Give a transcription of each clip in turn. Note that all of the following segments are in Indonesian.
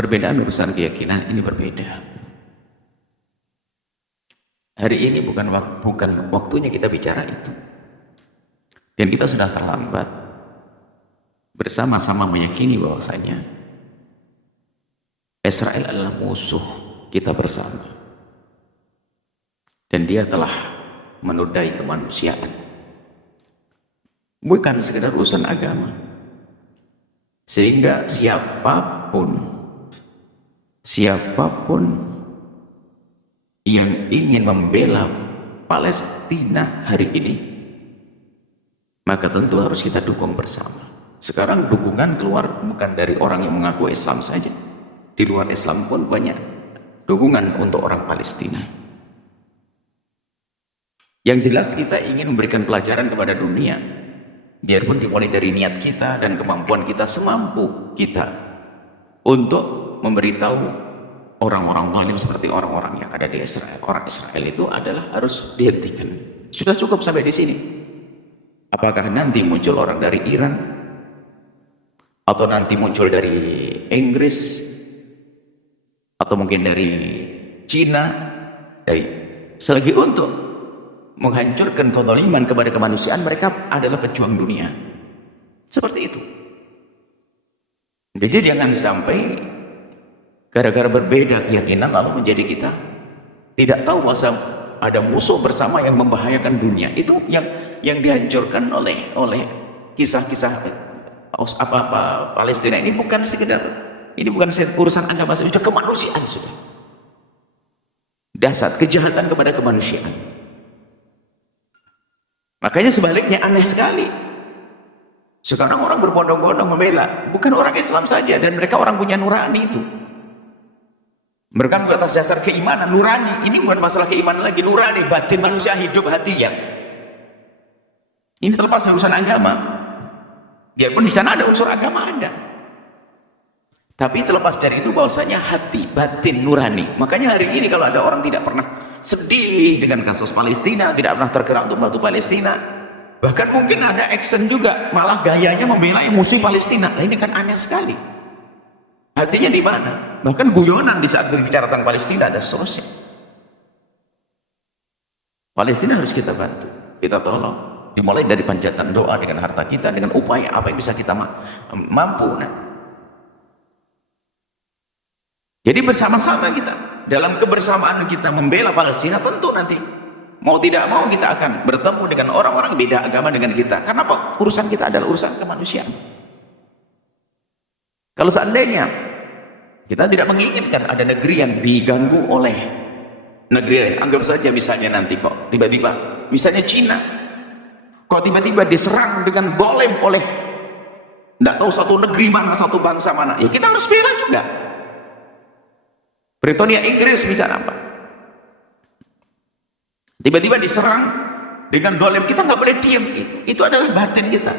Perbedaan urusan keyakinan ini berbeda. Hari ini bukan waktunya kita bicara itu. Dan kita sudah terlambat bersama-sama meyakini bahwasanya Israel adalah musuh kita bersama. Dan dia telah menodai kemanusiaan. Bukan sekedar urusan agama. Sehingga siapapun yang ingin membela Palestina hari ini, maka tentu harus kita dukung bersama. Sekarang dukungan keluar bukan dari orang yang mengaku Islam saja. Di luar Islam pun banyak dukungan untuk orang Palestina. Yang jelas kita ingin memberikan pelajaran kepada dunia, biarpun dimulai dari niat kita dan kemampuan kita semampu kita untuk memberitahu orang-orang zalim seperti orang-orang yang ada di Israel. Orang Israel itu adalah harus dihentikan. Sudah cukup sampai di sini. Apakah nanti muncul orang dari Iran atau nanti muncul dari Inggris atau mungkin dari Cina, selagi untuk menghancurkan kezaliman kepada kemanusiaan, mereka adalah pejuang dunia. Seperti itu. Jadi jangan sampai gara-gara berbeda keyakinan lalu menjadi kita tidak tahu masa ada musuh bersama yang membahayakan dunia. Itu yang dihancurkan oleh kisah-kisah Palestina ini bukan sekedar, ini bukan urusan agama, sudah kemanusiaan sudah. Dasar kejahatan kepada kemanusiaan. Makanya sebaliknya aneh sekali. Sekarang orang berbondong-bondong membela bukan orang Islam saja, dan mereka orang punya nurani itu. Mereka juga atas dasar keimanan nurani. Ini bukan masalah keimanan lagi, nurani, batin manusia hidup hatinya. Ini terlepas dari urusan agama. Biarpun di sana ada unsur agama ada. Tapi terlepas dari itu bahwasanya hati, batin, nurani. Makanya hari ini kalau ada orang tidak pernah sedih dengan kasus Palestina, tidak pernah tergerak untuk membantu Palestina, bahkan mungkin ada action juga, malah gayanya membela yang musuh Palestina. Nah, ini kan aneh sekali. Hatinya di mana? Bahkan guyonan di saat berbicara tentang Palestina dan seterusnya. Palestina harus kita bantu, kita tolong. Dimulai dari panjatan doa dengan harta kita, dengan upaya apa yang bisa kita mampu. Nah, jadi bersama-sama kita, dalam kebersamaan kita membela Palestina, tentu nanti mau tidak mau kita akan bertemu dengan orang-orang beda agama dengan kita. Karena apa? Urusan kita adalah urusan kemanusiaan. Kalau seandainya kita tidak menginginkan ada negeri yang diganggu oleh negeri lain, anggap saja misalnya nanti kok tiba-tiba misalnya Cina kok tiba-tiba diserang dengan boleh oleh tidak tahu satu negeri mana, satu bangsa mana, ya kita harus bela juga. Britania Inggris misalnya apa, tiba-tiba diserang dengan dolim, kita nggak boleh diam. Itu adalah batin kita.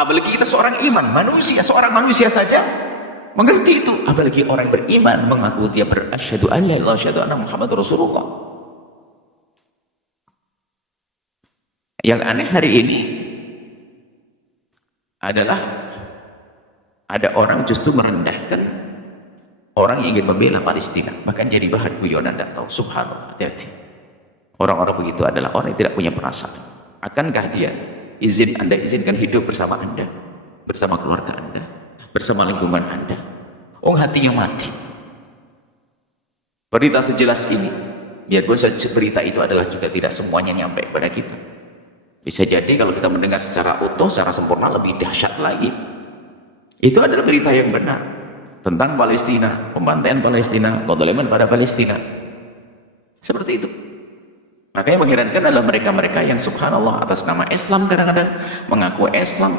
Apalagi kita seorang iman, manusia, seorang manusia saja mengerti itu, apalagi orang beriman mengaku dia berasyhadu an la ilaha illallah, asyhadu anna Muhammadur Rasulullah. Yang aneh hari ini adalah ada orang justru merendahkan orang yang ingin membela Palestina, bahkan jadi bahan guyonan. Tidak tahu, subhanallah, hati-hati. Orang-orang begitu adalah orang yang tidak punya perasaan. Akankah dia Anda izinkan hidup bersama Anda, bersama keluarga Anda, bersama lingkungan Anda? Oh, hatinya mati. Berita sejelas ini, biarpun berita itu adalah juga tidak semuanya nyampe pada kita. Bisa jadi kalau kita mendengar secara utuh, secara sempurna, lebih dahsyat lagi. Itu adalah berita yang benar tentang Palestina, pembantaian Palestina, kezaliman pada Palestina. Seperti itu. Makanya mengherankan adalah mereka-mereka yang subhanallah atas nama Islam kadang-kadang mengaku Islam,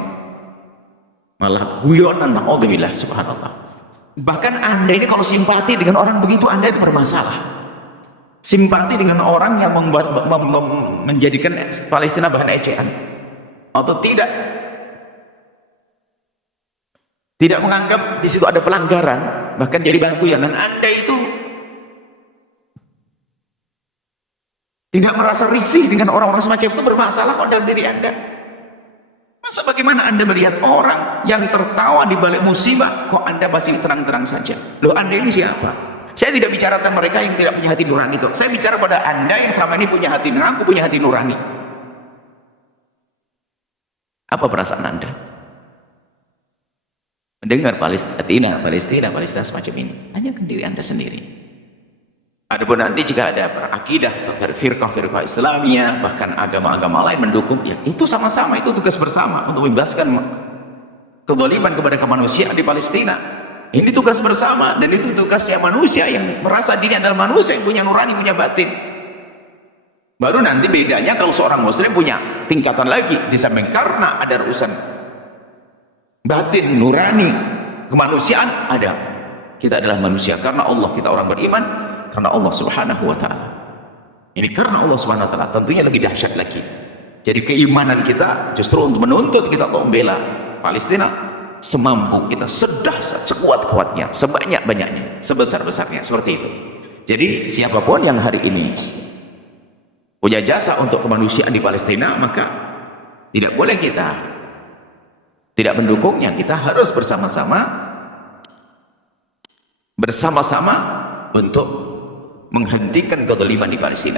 malah guyonan, naudzubillah, subhanallah. Bahkan Anda ini kalau simpati dengan orang begitu, Anda itu bermasalah. Simpati dengan orang yang menjadikan Palestina bahan ecehan, atau tidak menganggap di situ ada pelanggaran, bahkan jadi bahan guyonan. Anda itu tidak merasa risih dengan orang-orang semacam itu, bermasalah kok dalam diri Anda. Masa bagaimana Anda melihat orang yang tertawa di balik musibah, kok Anda masih terang-terang saja? Loh, Anda ini siapa? Saya tidak bicara tentang mereka yang tidak punya hati nurani itu. Saya bicara pada Anda yang selama ini punya hati nurani, aku punya hati nurani. Apa perasaan Anda mendengar Palestina semacam ini? Tanyakan diri Anda sendiri. Adapun nanti jika ada akidah firqah Islamiyah, bahkan agama-agama lain mendukung, ya itu sama-sama, itu tugas bersama untuk membebaskan kezaliman kepada kemanusiaan di Palestina. Ini tugas bersama, dan itu tugasnya manusia yang merasa dirinya adalah manusia yang punya nurani, punya batin. Baru nanti bedanya kalau seorang muslim punya tingkatan lagi, di samping karena ada urusan batin, nurani, kemanusiaan ada. Kita adalah manusia karena Allah, kita orang beriman karena Allah Subhanahu wa taala. Ini karena Allah Subhanahu wa taala, tentunya lebih dahsyat lagi. Jadi keimanan kita justru untuk menuntut kita untuk membela Palestina semampu kita, sedahsyat, sekuat-kuatnya, sebanyak-banyaknya, sebesar-besarnya, seperti itu. Jadi siapapun yang hari ini punya jasa untuk kemanusiaan di Palestina, maka tidak boleh kita tidak mendukungnya. Kita harus bersama-sama untuk menghentikan kezaliman di Palestina.